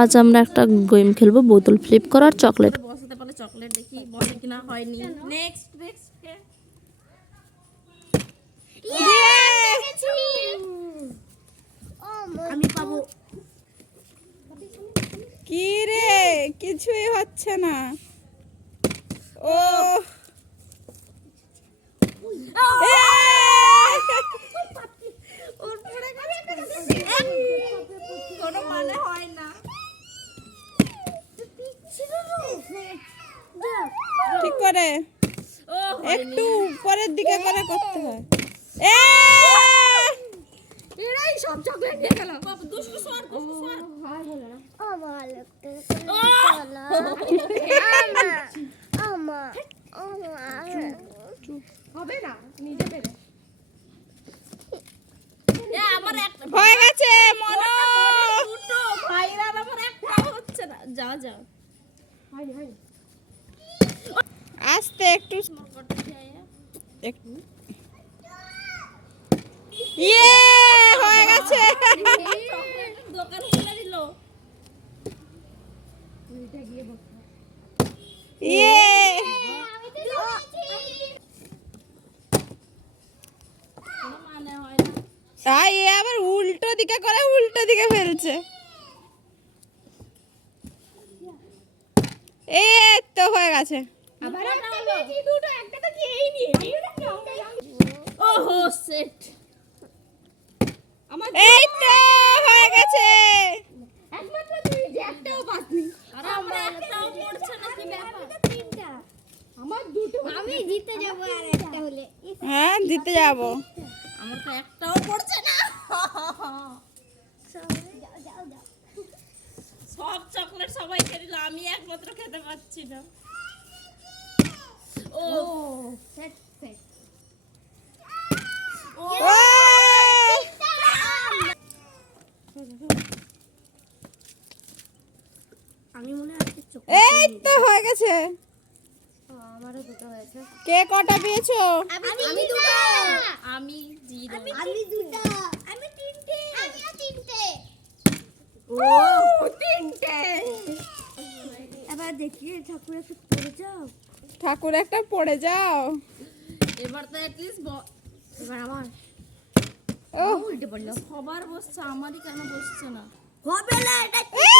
আজ আমরা একটা গেম খেলবো, বোতল ফ্লিপ করার চকলেট। বসাতে পারলে চকলেট দেখি বসে কিনা। হয়নি। নেক্সট নেক্সট কে? আমি পাবো। কি রে, কিছুই হচ্ছে না। ও ওর পড়ে গেছে। কোনো মানে হয় না। ঠিক করে ও একটু উপরের দিকে করে করতে হয়। এরাই সব চকলেট নিয়ে গেল। দুষ্টু সর দুষ্টু সর। হবে না নিজে পেরে। এ আমার একটা হয়ে গেছে মনো। দুটো ভাইরা আমার একটাও হচ্ছে না। যা যা। হয়নি হয়নি। আস্তে একটু একটু। ইয়ে হয়ে গেছে। চকলেটের দোকান খুলে দিল। ইয়ে কোনো মানে হয় না। তাই এ আবার উল্টো দিকে করে উল্টো দিকে ফেলছে। এই তো হয়ে গেছে। আবার একটা পেয়েছি, দুটো একটা তো খেয়েই নিয়েছি। ওহো সেট। আমার এই তো হয়ে গেছে। একমাত্র তুই যে একটাও পাসনি। আরে আমার একটাও পড়ছে না, কি ব্যাপার? তিনটা আমার দুটো। আমি জিতে যাব আর একটা হলে হ্যাঁ দিতে যাবো। আমার তো একটাও পড়ছে না। যাও যাও যাও সব চকলেট সবাই খেয়ে নিল, আমি একমাত্র খেতে পাচ্ছি না। ও সেট সেট ও ও আমি মনে হয় একটা চোখ এই তো হয়ে গেছে। আমারও দুটো হয়েছে কে কটা পেয়েছো? আমি দুটো আমি জিরো। আমি দুটো আমি তিনটে আমিও তিনটে ও তিনটে। এবার দেখি ঠাকুর একটু পড়ে যাও ঠাকুর একটা পড়ে যাও। এবার তো অ্যাটলিস্ট এবার আমার ও উল্টে পড়লো সবার বসছে, আমারই কেন বসছে না? হবে না এটা এই!